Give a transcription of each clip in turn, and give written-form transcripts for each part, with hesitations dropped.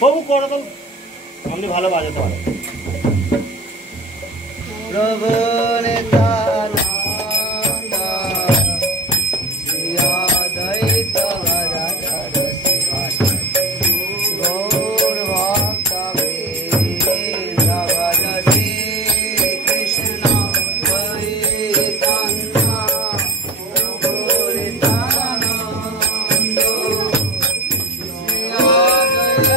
বাবু করো তো, আপনি ভালো বাজাতে পারেন। প্রভু নিত্যানন্দ শ্রী অদ্বৈত গদাধর শিবাসাদি গৌর ভক্তবৃন্দ ভজ শ্রী কৃষ্ণ চৈতন্য প্রভু নিত্যানন্দ শ্রী অদ্বৈত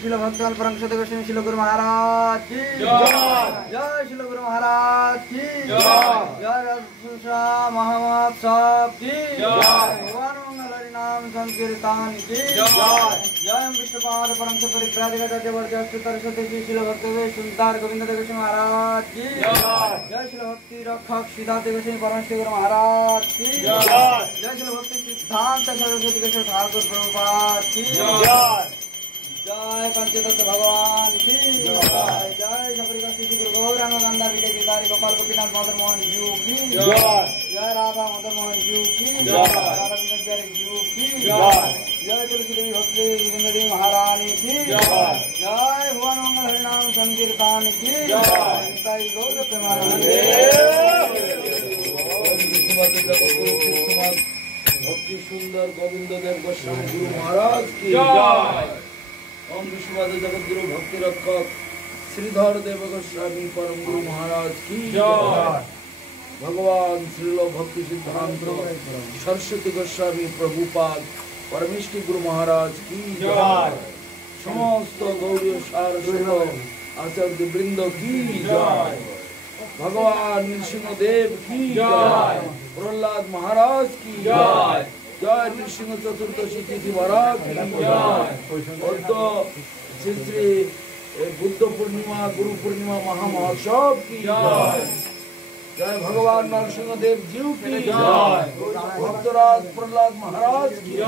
शिल भक्तपाल परम सत गोस्वामी शिल गुरु महाराज की जय शिल गुरु महाराज की जय मोहम्मद साहब की भगवान मंगल हरि नाम संकीर्तन की जय विष्णुपाद परम सत परिव्राजक जबरदस्त सरस्वती शिल भक्त सुल्तान गोविंद गोस्वामी महाराज की जय शिल भक्ति रक्षक सिद्धार्थ गोस्वामी परम श्री गुरु महाराज की जय शिल भक्ति सिद्धांत सरस्वती गोस्वामी ठाकुर प्रभुपाद की जय पंचतत्व भगवान की जय। जय शबरी श्री गुरु गौरांग गंगा विजय गिरधारी गोपाल गोपीनाथ मदन मोहन जीव की जय। जय राधा मदन मोहन जीव की जय। राधा बिहारी जीव की जय। जय तुलसी देवी भक्ति गोविंद देवी महारानी की जय। जय भुवन मंगल हरिनाम संकीर्तन की जय। गौर प्रेमानंद भक्ति सुंदर गोविंद देव गोस्वामी गुरु महाराज की जय। ओम विश्ववाद जगत गुरु भक्ति रक्षक श्रीधर देव गोस्वामी परम गुरु महाराज की जय। भगवान श्रील भक्ति सिद्धांत सरस्वती गोस्वामी प्रभुपाद परमेश्वरी गुरु महाराज की जय। समस्त गौरी सारस्वत आचार्य वृंद की जय। भगवान नृसिंह देव की जय। प्रहलाद महाराज की जय। जय नृसिंह चतुर्दशी तिथि महाराज की जय। और तो श्री श्री बुद्ध पूर्णिमा गुरु पूर्णिमा महामहोत्सव की जय। जय भगवान नरसिंह देव जीव की जय। भक्तराज प्रहलाद महाराज की जय।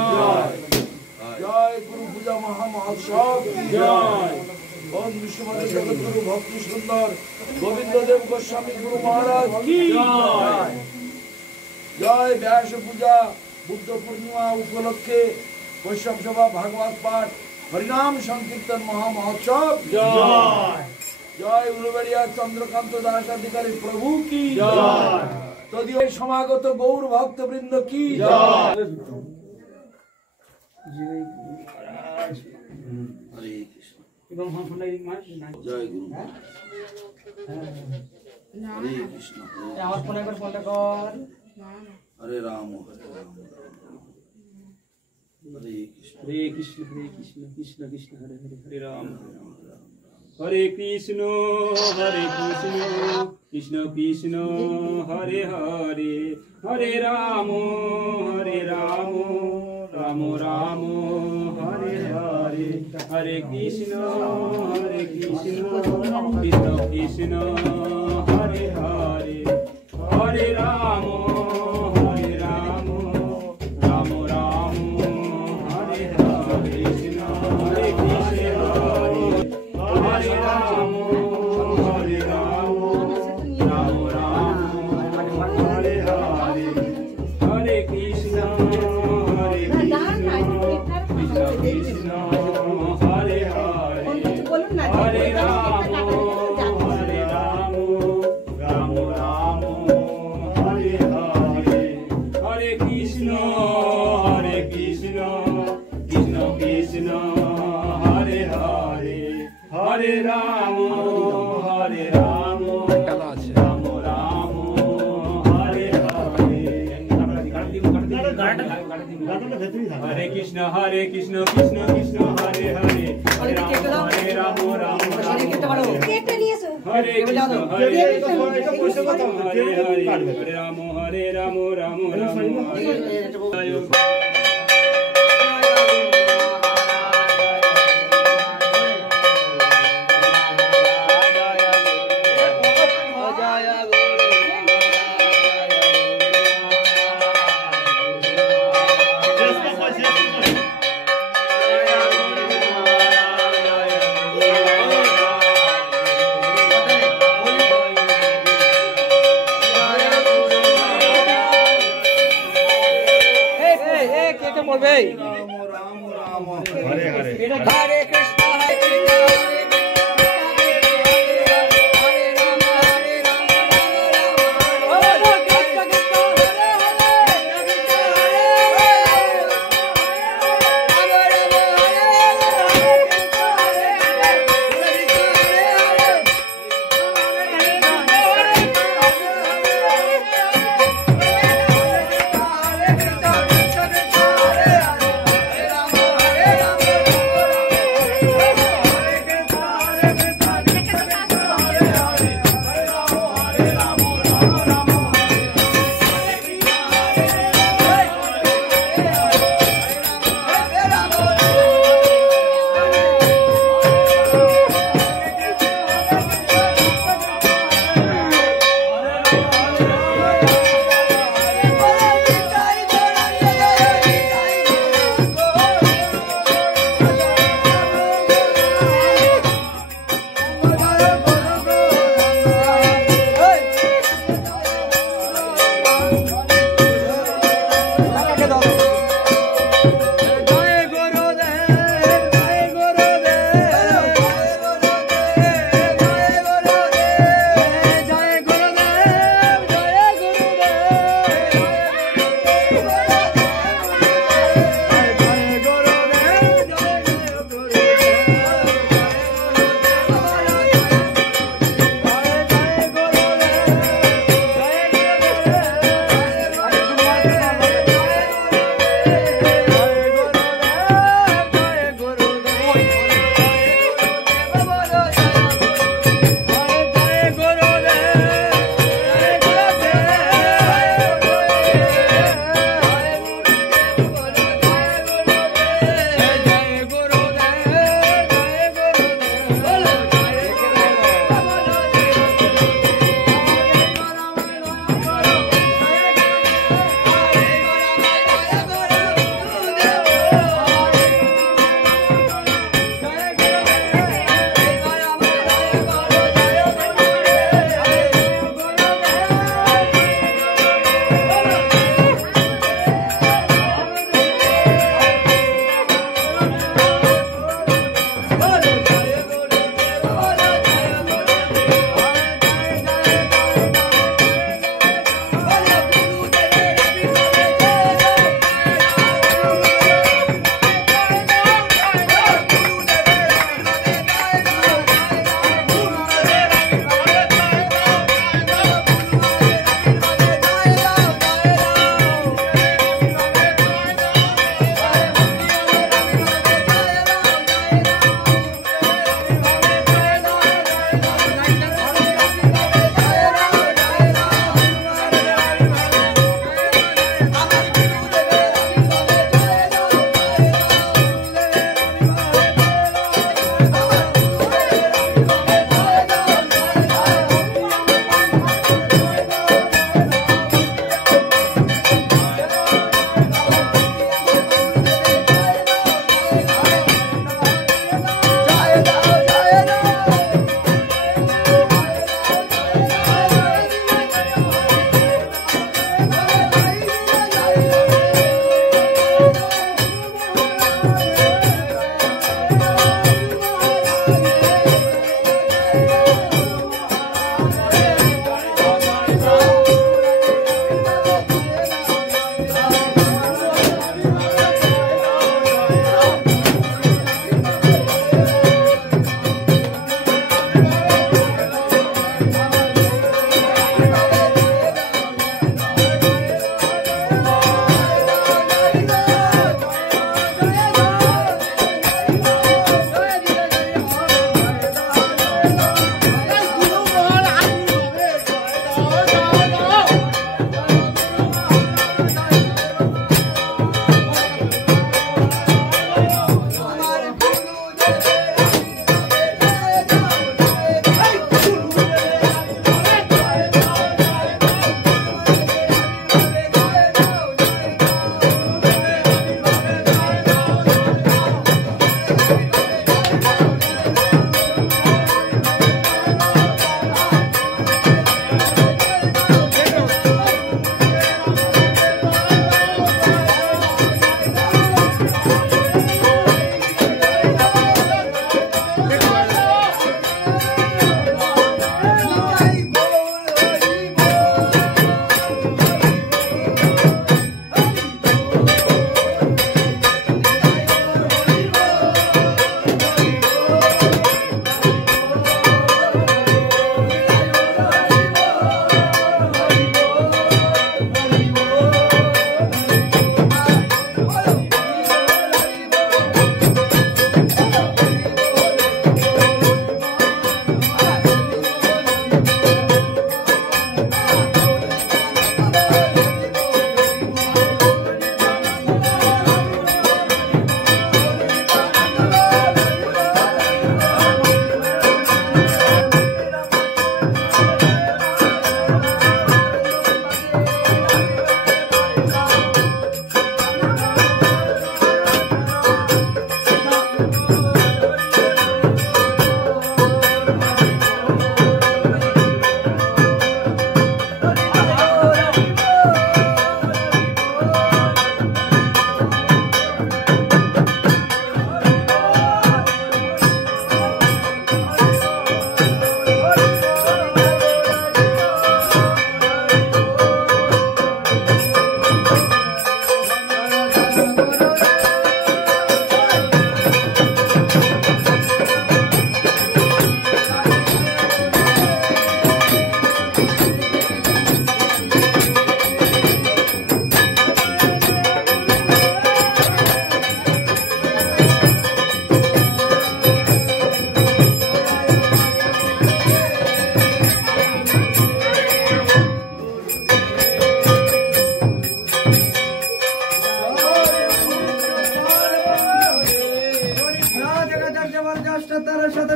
जय गुरु पूजा महामहोत्सव की जय। ओम विश्ववाद जगत गुरु भक्ति सुंदर गोविंद देव गोस्वामी गुरु महाराज की जय। जय व्यास पूजा बुद्ध पूर्णिमा उपलक्षे वैष्णव सभा भागवत पाठ हरिनाम संकीर्तन महामहोत्सव जय। जय उलुबेड़िया चंद्रकांत दास अधिकारी प्रभु की जय। तदीय समागत गौर भक्त वृंद की जय। हरे कृष्ण जय गुरु हरे कृष्ण हरे राम हरे कृष्ण कृष्ण कृष्ण हरे हरे हरे राम हरे कृष्ण कृष्ण कृष्ण हरे हरे हरे राम राम राम हरे हरे हरे कृष्ण कृष्ण कृष्ण हरे हरे हरे राम राम राम हरे हरे कृष्ण हरे कृष्ण हरे राम राम राम हरे हरे हरे कृष्ण कृष्ण हरे हरे हरे राम राम राम हरे हरे हरे कृष्ण कृष्ण कृष्ण हरे हरे हरे राम राम राम हरे हरे हरे कृष्ण कृष्ण कृष्ण हरे हरे हरे राम राम हरे कृष्ण हरे राम राम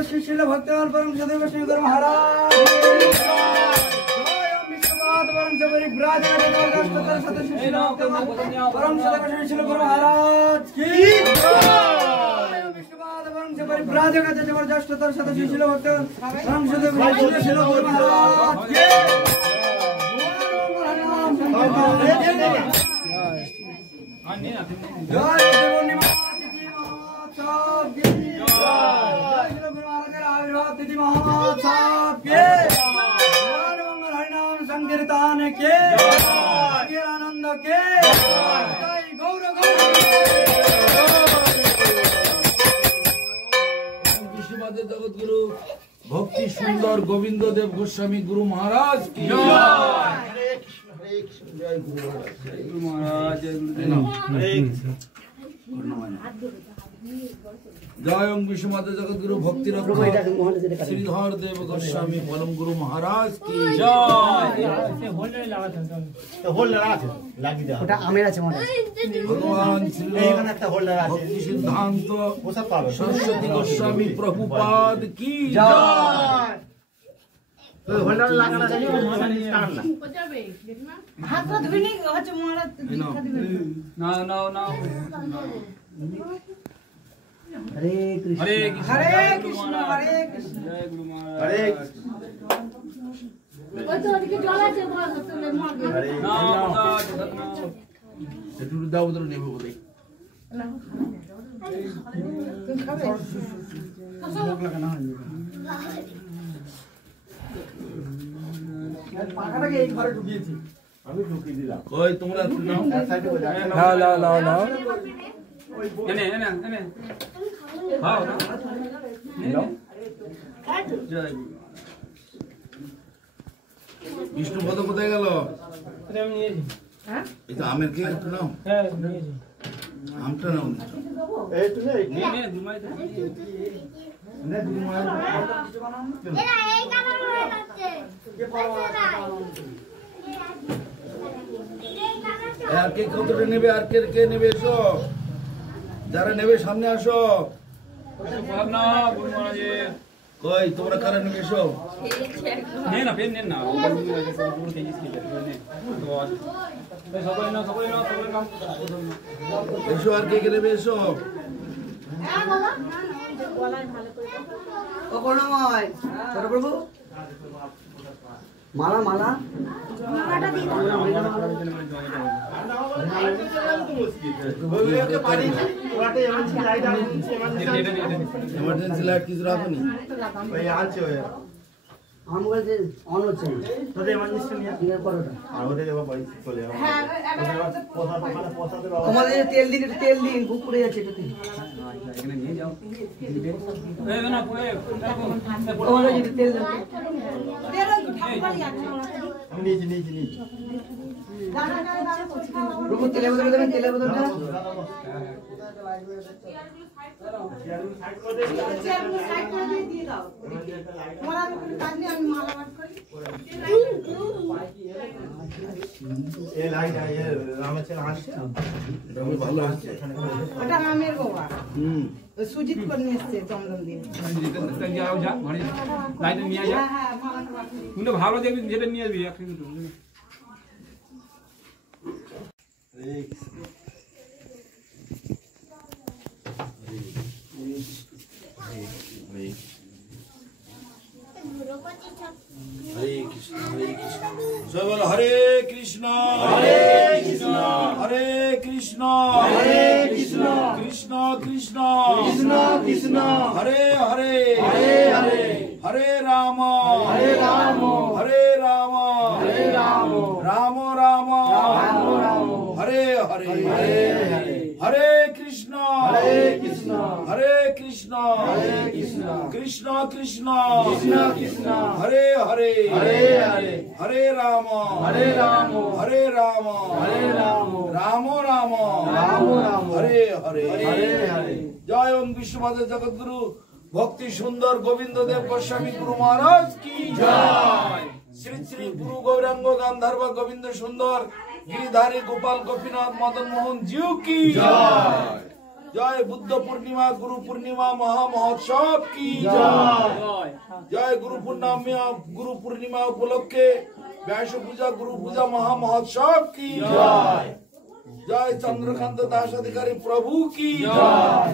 श्री शिल भक्तवान परम सदैव श्री गुरु महाराज परम सबरी विराजमान परम सदैव श्री शिल गुरु महाराज की परम सबरी विराजमान जबरदस्त सदैव श्री शिल भक्तवान परम सदैव श्री शिल गुरु महाराज की संकीर्तन के आनंद के गौर विश्ववाद जगत गुरु भक्ति सुंदर गोविंद देव गोस्वामी गुरु महाराज की जय। जय गुरु महाराज जय ओम विश्ववाद जगत गुरु भक्ति श्रीधर देव गोस्वामी परम गुरु महाराज की जय। भगवान श्री भक्ति सिद्धांत सरस्वती गोस्वामी प्रभुपाद की जय। हरे कृष्ण हरे कृष्ण हरे कृष्ण जय गुरु महाराज हरे একটু দাও ওদের নেবে বলে পাখাটাকে এই ঘরে ঢুকিয়েছি আমি ঢুকিয়ে দিলাম কই তোমরা নাও নাও নাও এনে এনে এনে খাও না নাও জয় বিষ্ণু পদ কোথায় গেল? এটা আমি নিয়েছি হ্যাঁ এই তো আমের কি একটু নাও হ্যাঁ নিয়েছি আমটা নাও এই তুমি নে নে দুমাই দে নে দুমাই এরা এই কালার হয়ে যাচ্ছে আর কে কতটা নেবে আর কে কে নেবে এসো যারা নেবে সামনে আসো না গুরু মহারাজ কই তোমরা কারা নেবে এসো নে না পেন নে না ও গুরু মহারাজ পুরো তেজি কি নে তো আজ সবাই না এসো আর কে কে নেবে এসো ও করুণাময় ছোট প্রভু মালা মালা মালাটা দিয়ে দাও এমার্জেন্সি লাইট কিছু রাখো নি আমার মোবাইল অন হচ্ছে না তোদের এমার্জেন্সি নিয়ে করোটা আমাদের তেল দিন একটু তেল দিন বুক পড়ে যাচ্ছে এটাতে এখানে নিয়ে যাও এই না পড়ে আমাদের একটু তেল দেন প্রভু তেলের বদলে দেবেন তেলের বদলটা ভালো আছে ওটা আমের বাবা হুম সুজিত করে নিয়ে এসছে চন্দন দিয়ে যাও যা ঘরে লাইট নিয়ে যা হ্যাঁ মালাটা বাকি কিন্তু ভালো দেখবি যেটা নিয়ে আসবি একসাথে হরে কৃষ্ণ সবাই বলো হরে কৃষ্ণ হরে কৃষ্ণ হরে কৃষ্ণ হরে কৃষ্ণ কৃষ্ণ কৃষ্ণ কৃষ্ণ কৃষ্ণ হরে হরে হরে হরে হরে রাম হরে রাম হরে রাম হরে রাম রাম রাম রাম রাম হরে হরে হরে হরে হরে কৃষ্ণ হরে কৃষ্ণ হরে কৃষ্ণ কৃষ্ণ কৃষ্ণ কৃষ্ণ কৃষ্ণ হরে হরে হরে হরে হরে রাম হরে রাম হরে রাম হরে রাম রাম রাম রাম রাম হরে হরে হরে হরে জয় ওম বিশ্ববাদ জগৎগুরু ভক্তি সুন্দর গোবিন্দ দেব গোস্বামী গুরু মহারাজ কি জয়। শ্রী শ্রী গুরু গৌরাঙ্গ গান্ধার্ব গোবিন্দ সুন্দর गिरिधारी गोपाल गोपीनाथ मदन मोहन जीव की जय। जय बुद्ध पूर्णिमा गुरु पूर्णिमा महामहोत्सव की जय। जय गुरु पूर्णिमा उपलक्षे व्यास पूजा गुरु पूजा महामहोत्सव की जय। जय चंद्रकांत दास अधिकारी प्रभु की जय।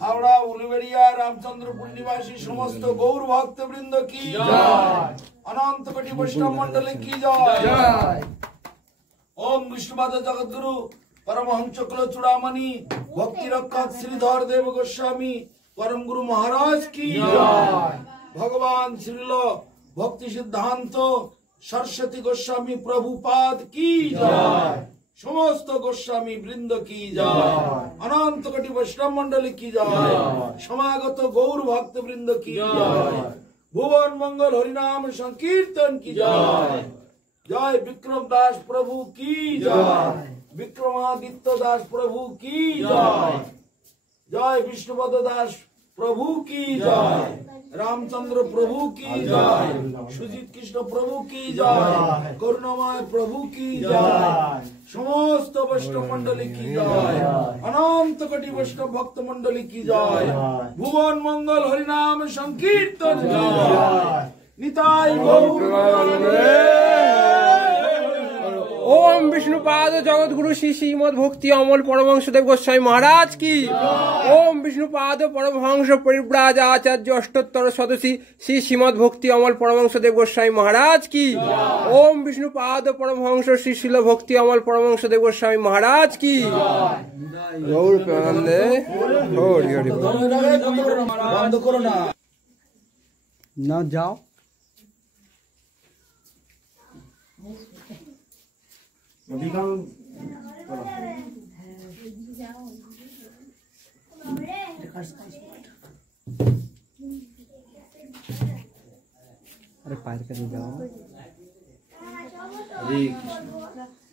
हावड़ा उलवेड़िया रामचंद्रपुर निवासी समस्त गौर भक्त वृंद की जय। अनंत कोटि वैष्णव मंडली की जय। ओम विष्णुपाद जगद्गुरु परमहंस चक्र चूड़ामणि भक्ति रक्षक श्रीधर देव गोस्वामी परम गुरु महाराज की जय। भगवान श्रील भक्ति सिद्धांत सरस्वती गोस्वामी प्रभुपाद की जय। समस्त गोस्वामी वृंद की जय। अनंत कोटि वैष्णव मंडली की जय। समागत गौर भक्त वृंद की जय। भुवन मंगल हरिनाम संकीर्तन की जय। जय विक्रम दास प्रभु की जय। विक्रमादित्य दास प्रभु की जय। जय विष्णुपद दास प्रभु की जय। रामचंद्र प्रभु की जय। सुजीत कृष्ण प्रभु की जय। करुणामय प्रभु की जय। समस्त वैष्णव मंडली की जय। अनंत कोटि वैष्णव भक्त मंडली की जय। भुवन मंगल हरिनाम संकीर्तन की जय। निताई गौर ओम विष्णुपाद जगद्गुरु श्री श्रीमद भक्ति अमल परमहंसदेव गोस्वामी महाराज की। ओम विष्णुपाद परमहंस परिव्राजाचार्य अष्टोत्तर सदसी श्री श्रीमद भक्ति अमल परमहंसदेव गोस्वामी महाराज की। ओम विष्णुपाद परमहंस श्री श्रील भक्ति अमल परमहंसदेव गोस्वामी महाराज की। गौर प्रेमानंदे हरि हरि बंद करो ना जाओ अभी अरे पार कर जाओ।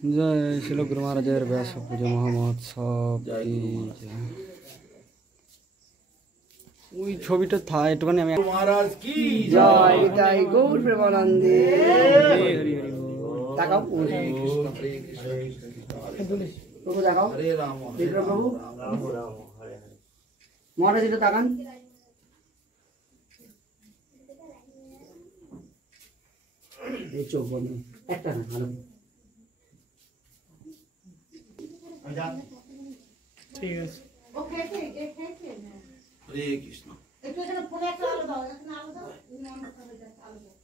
जय श्री गुरु महाराज व्यास पूजा महामहोत्सव की जय। ওই ছবিটা একটুখানি আমি महाराज की জয় নিতাই গৌর প্রেমানন্দে হরি হরি তাকাও প্রভু দেখাও हरे राम দেখো প্রভু মহারাজ এটা তাকান এই চোখ বন্ধ একটা না ভালো ঠিক আছে ওকে हरे कृष्ण একটু এখানে ফোনে একটা আলো দাও, এখানে আলো দাও, আলো দাও।